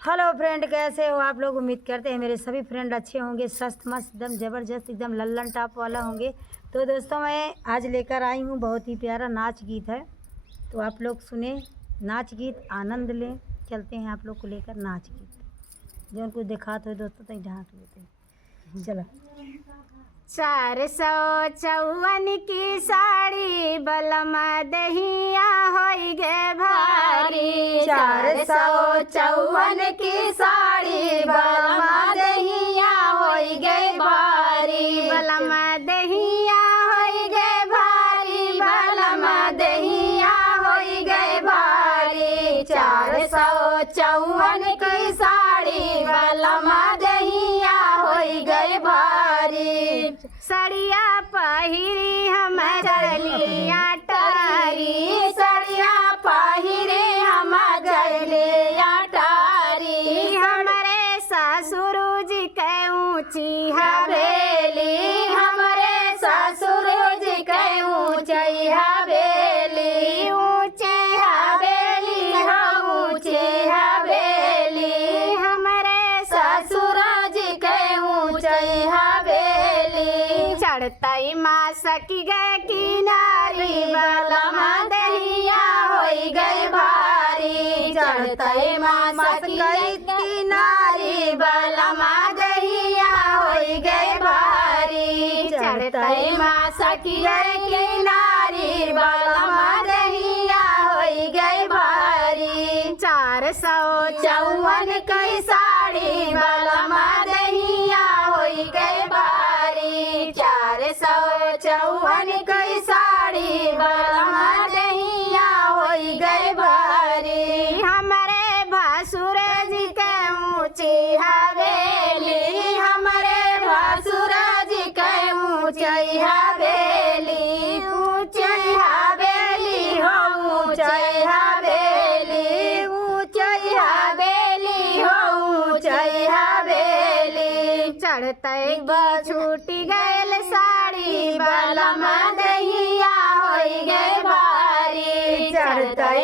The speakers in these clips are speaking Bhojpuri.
हेलो फ्रेंड, कैसे हो आप लोग। उम्मीद करते हैं मेरे सभी फ्रेंड अच्छे होंगे, स्वस्थ मस्त एकदम ज़बरदस्त एकदम लल्लन टॉप वाला होंगे। तो दोस्तों मैं आज लेकर आई हूँ बहुत ही प्यारा नाच गीत है, तो आप लोग सुने नाच गीत आनंद लें। चलते हैं आप लोग को लेकर नाच गीत जो उनको दिखाते हो दोस्तों, तो ढांक लेते हैं। चलो। 454 की साड़ी बलम दहिया होई गे भारी। 454 की साड़ी बलम दहिया होई गे भारी। बलम दहिया होई गे भारी। बलम दहिया होई गे भारी। 454 की साड़ी बलम दहिया होई गे भारी। सड़िया पहिरी हम जलिया टारी। सड़िया पहिरे हम जलिया टारी। हमरे ससुर जी के ऊंची हवेली। हमरे ससुर जी के ऊंची हवेली। ऊंची हवेली हो ऊंची हवेली। हमरे ससुर जी के ऊंची हवेली। चढ़तई माँ सकी गए किनारी बलम दहिया होई गए भारी। चढ़तई माँ सकी गए किनारी बलम दहिया होई गए भारी। चढ़तई माँ सकी गए किनारी बलम दहिया होई गए भारी। 454 की साड़ी बलम दहिया होई गए भारी। 454 की साड़ी बलम दहिया होई गए भारी। हमारे भासुर जी के ऊंची हवेली। हमारे भासुर जी के ऊंची हवेली। ऊंची हवेली हो ऊंची हवेली। ऊंची हवेली हो ऊंची हवेली। चढ़ते छूटी गैल साड़ी बलम दहिया होई गए भारी। चढ़ते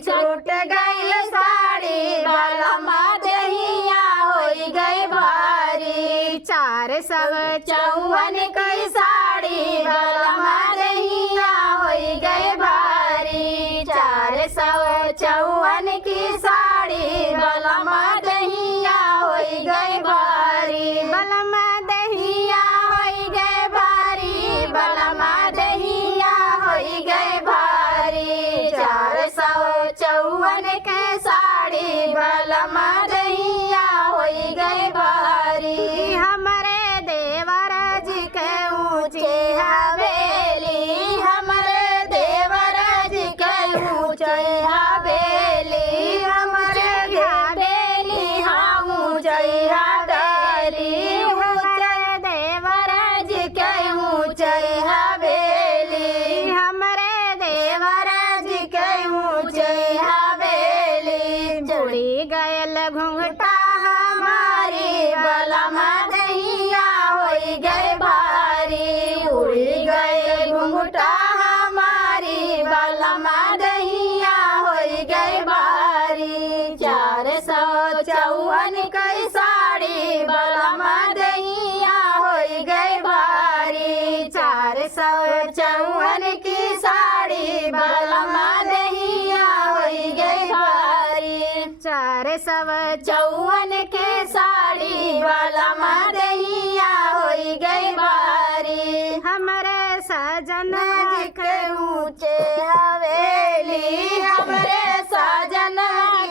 छूट गैल साड़ी बलम दहिया होई गए भारी। 454 की साड़ी बलम दहिया होई गए भारी। 454 की साड़ी बलम दहिया होई गए भारी। बलम दहिया होई गए भारी। बलम दहिया होई गए भारी। 454 के साड़ी बलम दहिया होई गए भारी। हमारे देवर जी के ऊंची हवेली। हमारे देवर जी के ऊंची हवेली। हमारे हवेली हम ऊंची हवेली। हमारे देवर जी के ऊंची हवेली। हमारे देवर जी के ऊंची हवेली। जुड़ी गयल घुंघटा हमारी बलम दहिया होई गए भारी। उड़ी गए घुंघटा हमारी बलम दहिया होई गए भारी। 454 की साड़ी बलम दहिया होई गए भारी। 454 की साड़ी बलम दहिया होई गए भारी। 454 की साड़ी बलम दहिया होई गए भारी। हमारे सजन जी के ऊंचे हवेली। हमारे सजन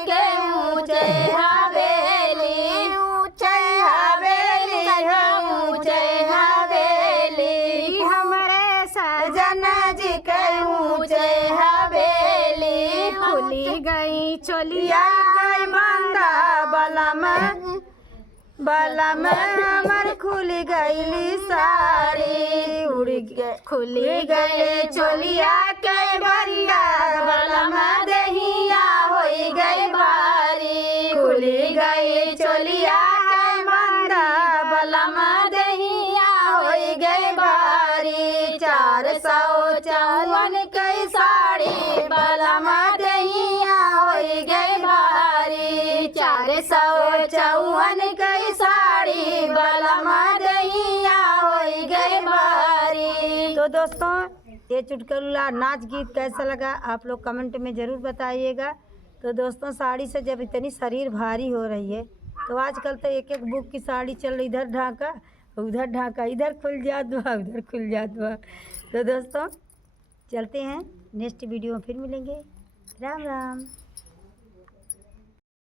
के ऊंचे हवेली। ऊंचे हवेली हो ऊंचे हवेली। हमारे सजन जी के ऊंचे हवेली। खुली गई चोलिया बंदा बलम बलम हमर खुली गईली साड़ी। उड़ गए खुली गई चोलिया के बरिया बलम दहिया होई गई भारी। खुली गई चोलिया के बंदा बलम दहिया होई गई भारी। 454 की साड़ी बलम दहिया होई गई भारी। 400 तो दोस्तों ये चुटकुला नाच गीत कैसा लगा आप लोग कमेंट में ज़रूर बताइएगा। तो दोस्तों साड़ी से जब इतनी शरीर भारी हो रही है तो आजकल तो एक एक बुक की साड़ी चल रही, इधर ढाका उधर ढाका, इधर खुल जात बा उधर खुल जात बा। तो दोस्तों चलते हैं, नेक्स्ट वीडियो में फिर मिलेंगे। राम राम।